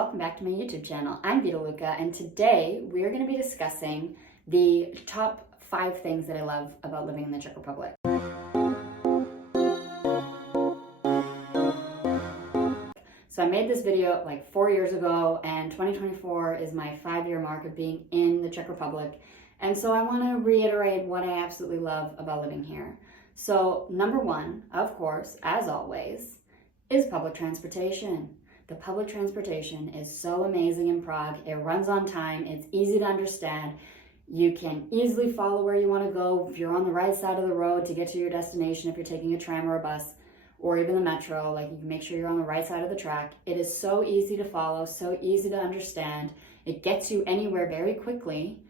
welcome back to my YouTube channel. I'm Vita Luca, and today we are going to be discussing the top 5 things that I love about living in the Czech Republic. So I made this video like 4 years ago, and 2024 is my 5-year mark of being in the Czech Republic. And so I want to reiterate what I absolutely love about living here. So number 1, of course, as always, is public transportation. The public transportation is so amazing in Prague. It runs on time. It's easy to understand. You can easily follow where you want to go if you're on the right side of the road to get to your destination, if you're taking a tram or a bus or even the metro. Like, you can make sure you're on the right side of the track. It is so easy to follow, so easy to understand. It gets you anywhere very quickly.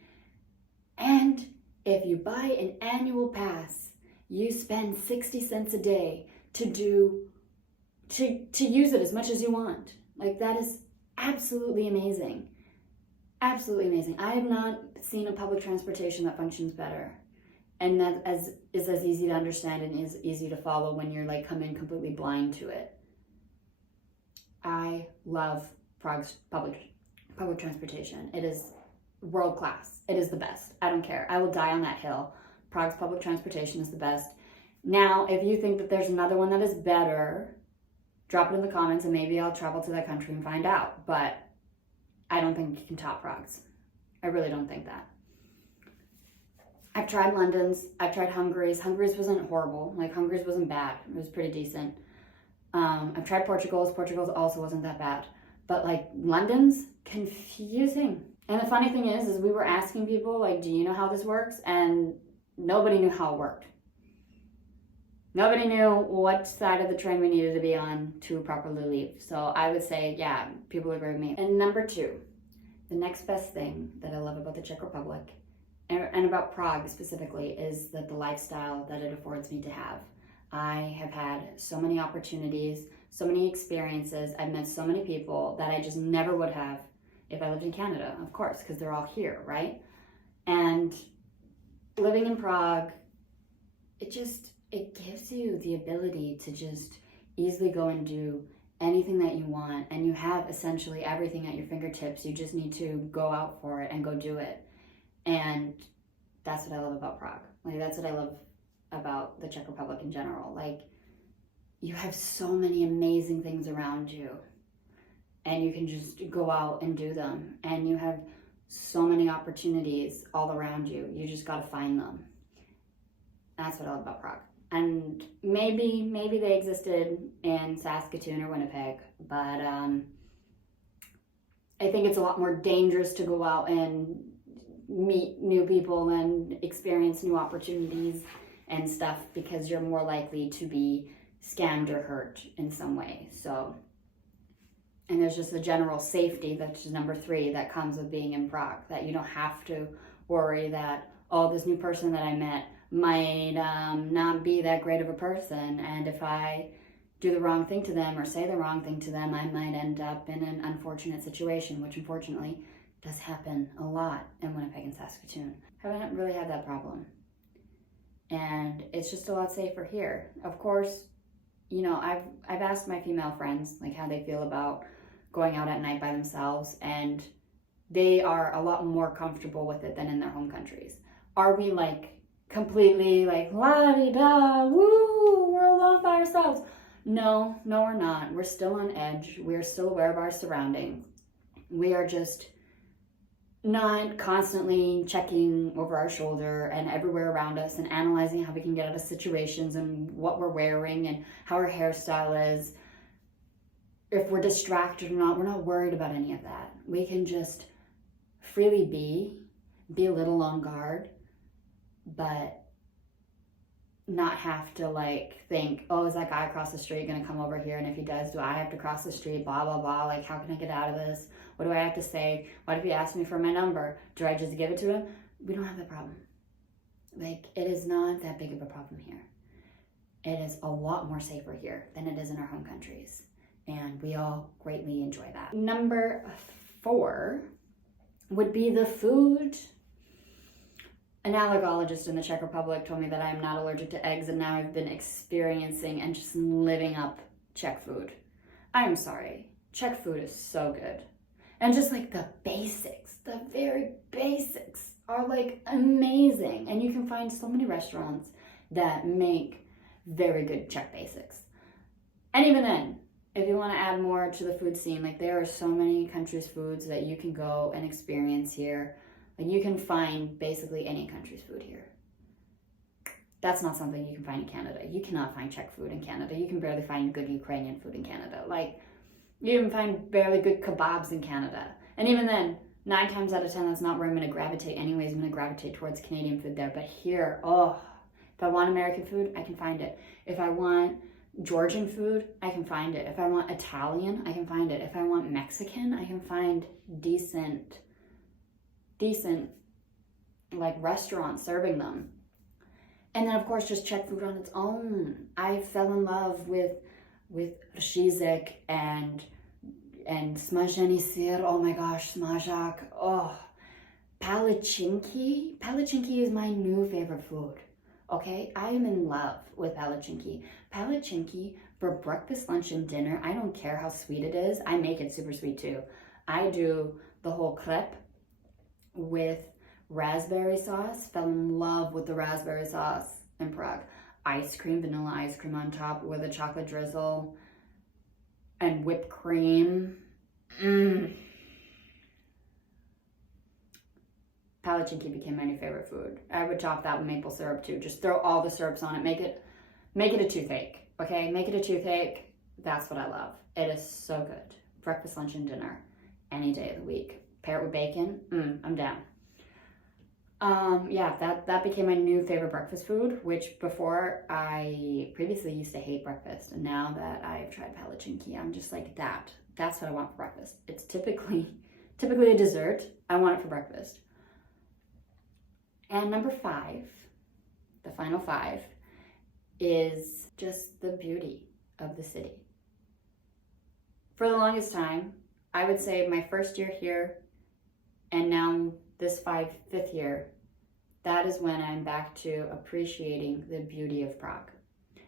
And if you buy an annual pass, you spend 60 cents a day to use it as much as you want. Like, that is absolutely amazing. Absolutely amazing. I have not seen a public transportation that functions better. And that is as easy to understand and is easy to follow when you're like come in completely blind to it. I love Prague's public transportation. It is world class. It is the best. I don't care. I will die on that hill. Prague's public transportation is the best. Now, if you think that there's another one that is better, drop it in the comments and maybe I'll travel to that country and find out. But I don't think you can top Prague's. I really don't think that. I've tried London's. I've tried Hungary's. Hungary's wasn't horrible. Like, Hungary's wasn't bad. It was pretty decent. I've tried Portugal's. Portugal's also wasn't that bad. But like, London's confusing. And the funny thing is we were asking people, like, do you know how this works? And nobody knew how it worked. Nobody knew what side of the train we needed to be on to properly leave. So I would say, yeah, people agree with me. And number 2, the next best thing that I love about the Czech Republic and about Prague specifically is that the lifestyle that it affords me to have. I have had so many opportunities, so many experiences. I've met so many people that I just never would have if I lived in Canada, of course, because they're all here, right? And living in Prague, it gives you the ability to just easily go and do anything that you want, and you have essentially everything at your fingertips. You just need to go out for it and go do it. And that's what I love about Prague. Like, that's what I love about the Czech Republic in general. Like, you have so many amazing things around you, and you can just go out and do them. And you have so many opportunities all around you. You just got to find them. That's what I love about Prague. And maybe they existed in Saskatoon or Winnipeg, but I think it's a lot more dangerous to go out and meet new people and experience new opportunities and stuff, because you're more likely to be scammed or hurt in some way. So, and there's just the general safety, that's number 3, that comes with being in Prague, that you don't have to worry that, oh, this new person that I met might not be that great of a person, and if I do the wrong thing to them or say the wrong thing to them, I might end up in an unfortunate situation, which unfortunately does happen a lot in Winnipeg and Saskatoon. I haven't really had that problem, and it's just a lot safer here. Of course, you know, I've asked my female friends like how they feel about going out at night by themselves, and they are a lot more comfortable with it than in their home countries. Are we like completely like la-di-da, woo, we're alone by ourselves? No, we're not. We're still on edge. We're still aware of our surroundings. We are just not constantly checking over our shoulder and everywhere around us and analyzing how we can get out of situations and what we're wearing and how our hairstyle is. If we're distracted or not, we're not worried about any of that. We can just freely be a little on guard, but not have to like think, oh, is that guy across the street gonna come over here? And if he does, do I have to cross the street? Blah, blah, blah. Like, how can I get out of this? What do I have to say? What if he asks me for my number? Do I just give it to him? We don't have that problem. Like, it is not that big of a problem here. It is a lot more safer here than it is in our home countries. And we all greatly enjoy that. Number 4 would be the food. An allergologist in the Czech Republic told me that I am not allergic to eggs, and now I've been experiencing and just living up Czech food. I am sorry. Czech food is so good. And just like the basics, the very basics are like amazing. And you can find so many restaurants that make very good Czech basics. And even then, if you want to add more to the food scene, like there are so many countries' foods that you can go and experience here. Like you can find basically any country's food here. That's not something you can find in Canada. You cannot find Czech food in Canada. You can barely find good Ukrainian food in Canada. Like, you can find barely good kebabs in Canada. And even then, 9 times out of 10, that's not where I'm going to gravitate anyways. I'm going to gravitate towards Canadian food there. But here, if I want American food, I can find it. If I want Georgian food, I can find it. If I want Italian, I can find it. If I want Mexican, I can find decent like restaurants serving them. And then of course just Czech food on its own. I fell in love with ršízek and smažený syr. Oh my gosh, smažák. Oh, palichinky. Palichinky is my new favorite food. Okay, I am in love with palichinky. Palichinky for breakfast, lunch, and dinner. I don't care how sweet it is. I make it super sweet too. I do the whole crepe with raspberry sauce. Fell in love with the raspberry sauce in Prague. Ice cream, vanilla ice cream on top with a chocolate drizzle and whipped cream. Palichinky became my new favorite food. I would top that with maple syrup too. Just throw all the syrups on it. Make it a toothache. Okay, make it a toothache. That's what I love. It is so good. Breakfast, lunch, and dinner, any day of the week. Pair it with bacon. I'm down. Yeah, that became my new favorite breakfast food, which before I previously used to hate breakfast. And now that I've tried palichinky, I'm just like that's what I want for breakfast. It's typically a dessert. I want it for breakfast. And number 5, the final 5, is just the beauty of the city. For the longest time, I would say my first year here and now this 5th year, that is when I'm back to appreciating the beauty of Prague.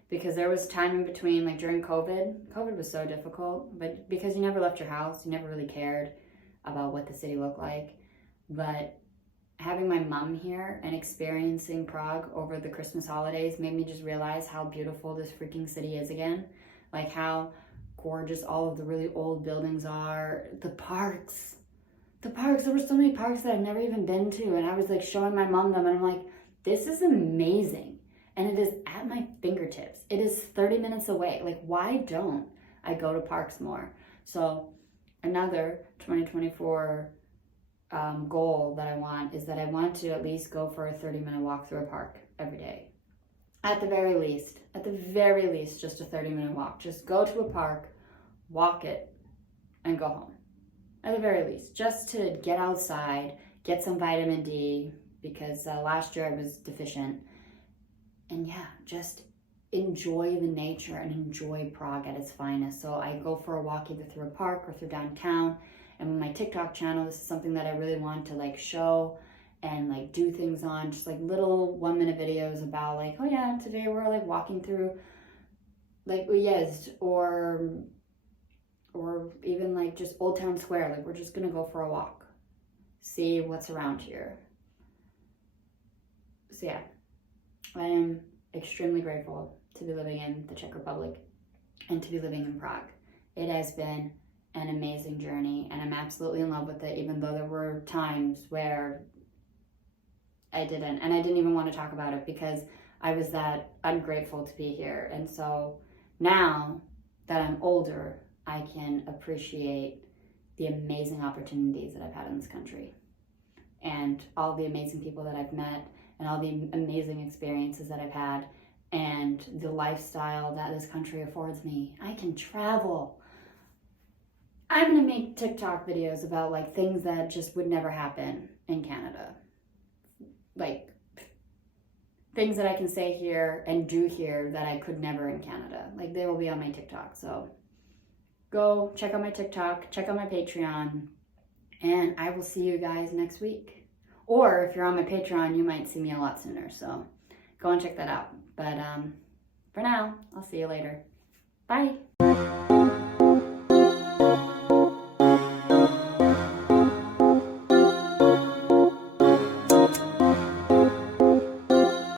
Because there was time in between, like during COVID was so difficult, but because you never left your house, you never really cared about what the city looked like. But having my mom here and experiencing Prague over the Christmas holidays made me just realize how beautiful this freaking city is again. Like how gorgeous all of the really old buildings are. The parks, there were so many parks that I've never even been to, and I was like showing my mom them, and I'm like, this is amazing. And it is at my fingertips. It is 30 minutes away. Like, why don't I go to parks more? So another 2024 goal that I want is that I want to at least go for a 30-minute walk through a park every day. At the very least, just a 30-minute walk. Just go to a park, walk it, and go home. At the very least, just to get outside, get some vitamin D, because last year I was deficient. And yeah, just enjoy the nature and enjoy Prague at its finest. So I go for a walk either through a park or through downtown. And with my TikTok channel, this is something that I really want to like show and like do things on, just like little 1-minute videos about like, oh yeah, today we're like walking through like Uyezd or even like just Old Town Square. Like we're just gonna go for a walk, see what's around here. So yeah, I am extremely grateful to be living in the Czech Republic and to be living in Prague. It has been an amazing journey and I'm absolutely in love with it, even though there were times where I didn't even want to talk about it because I was that ungrateful to be here. And so now that I'm older, I can appreciate the amazing opportunities that I've had in this country and all the amazing people that I've met and all the amazing experiences that I've had and the lifestyle that this country affords me. I can travel. I'm gonna make TikTok videos about like things that just would never happen in Canada. Like things that I can say here and do here that I could never in Canada. Like they will be on my TikTok. So go check out my TikTok, check out my Patreon, and I will see you guys next week. Or if you're on my Patreon, you might see me a lot sooner. So go and check that out. But for now, I'll see you later. Bye.